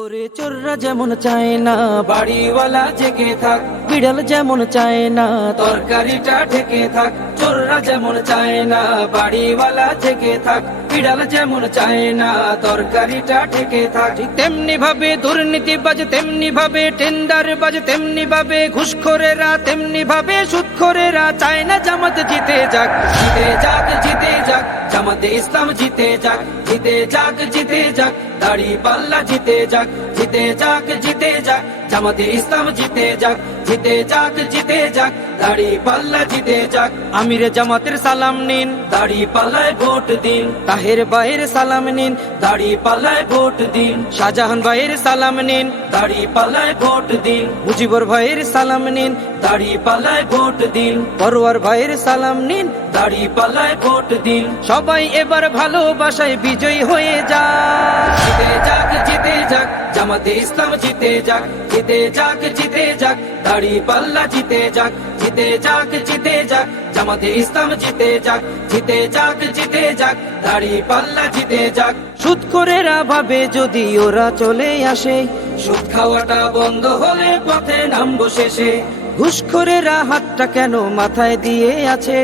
ওরে চোররা যেমন চায় না বাড়িওয়ালা জেগে থাক, বিড়াল যেমন চায় না তরকারিটা ঢেকে থাক। চোররা যেমন চায় না বাড়িওয়ালা জেগে থাক, বিড়াল যেমন চায় না তরকারিটা ঢেকে থাক। তেমনি ভাবে দুর্নীতিবাজ, তেমনি ভাবে টেন্ডারবাজ, তেমনি ভাবে ঘুষখোরেরা, তেমনি ভাবে সুদখোরেরা চায় না জামাত জিতে যাক। জিতে যাক, জিতে যাক, জামাতে ইসলাম জিতে যাক। জিতে যাক, জিতে যাক, দাড়ি পাল্লা জিতে যাক। জিতে যাক, জিতে যাক, জামাতে ইসলাম জিতে যাক। জিতে যাক, জিতে যাক, দাড়ি পাল্লা জিতে যাক। আমিরে জামাতের সালাম নিন, দাড়ি পাল্লায় ভোট দিন। তাহের ভাইয়ের সালাম নিন, দাড়ি পাল্লায় ভোট দিন। শাহজাহান ভাইয়ের সালাম নিন, দাড়ি পাল্লায় ভোট দিন। মুজিবুর ভাইয়ের সালাম নিন, দাড়ি পাল্লায় ভোট দিন। পরওয়ার ভাইয়ের সালাম নিন, দাড়ি পাল্লায় ভোট দিন। সবাই এবার ভালোবাসায় বিজয়ী হয়ে যাক। জিতে যাক, জিতে যাক, জামাতে ইসলাম জিতে যাক। জিতে যাক, জিতে যাক, দাড়ি পাল্লা জিতে যাক। জিতে যাক, জিতে যাক, জামাতে ইসলাম জিতে যাক। জিতে যাক, জিতে যাক, দাড়ি পাল্লা জিতে যাক। সুদখোরেরা ভাবে যদি ওরা চলে আসে, সুদ খাওয়াটা বন্ধ হলে পথে নামবো শেষে। ঘুষখোরেরা হাতটা কেন মাথায় দিয়ে আছে,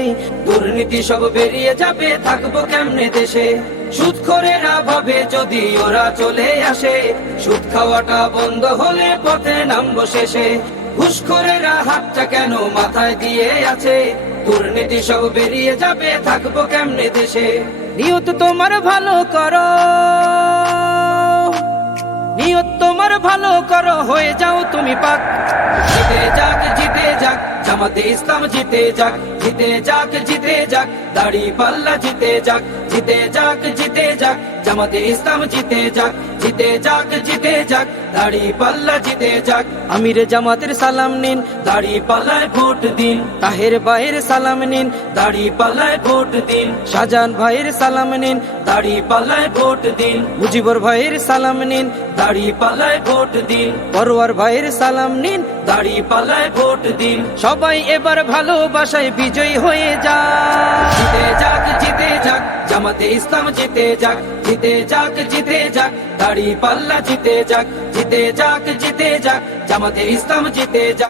দুর্নীতি সব বেরিয়ে যাবে, থাকবো কেমনে দেশে। সুদখোরেরা ভাবে যদি ওরা চলে আসে, সুদ খাওয়াটা বন্ধ হলে পথে নামবো শেষে। ঘুষখোরেরা হাতটা কেন মাথায় দিয়ে আছে, দুর্নীতি সব বেরিয়ে যাবে, থাকবো কেমনে দেশে। নিয়ত তোমার ভালো করো, নিয়ত তোমার ভালো করো, হয়ে যাও তুমি পাক। জিতে যাক, জিতে যাক, জামাতে ইসলাম জিতে যাক। জিতে যাক, জিতে যাক, দাড়ি পাল্লা জিতে যাক। জিতে যাক, জিতে যাক, জামাতে ইসলাম জিতে যাক। জিতে যাক, জিতে যাক, দাড়ি পাল্লা জিতে যাক। আমিরে জামাতের সালাম নিন, দাড়ি পাল্লায় ভোট দিন। তাহের ভাইয়ের সালাম নিন, দাড়ি পাল্লায় ভোট দিন। শাহজাহান ভাইয়ের সালাম নিন, দাড়ি পাল্লায় ভোট দিন। মুজিবুর ভাইয়ের সালাম নিন, দাড়ি পাল্লায় ভোট দিন। পরওয়ার ভাইয়ের সালাম নিন, দাড়ি পাল্লায় ভোট দিন। সবাই এবার ভালোবাসায় বিজয়ী হয়ে যাক। জিতে যাক, জিতে যাক, জামাতে ইসলাম জিতে যাক। জিতে যাক, জিতে যাক, দাড়ি পাল্লা জিতে যাক। জিতে যাক, জিতে যাক, জামাতে ইসলাম জিতে যাক।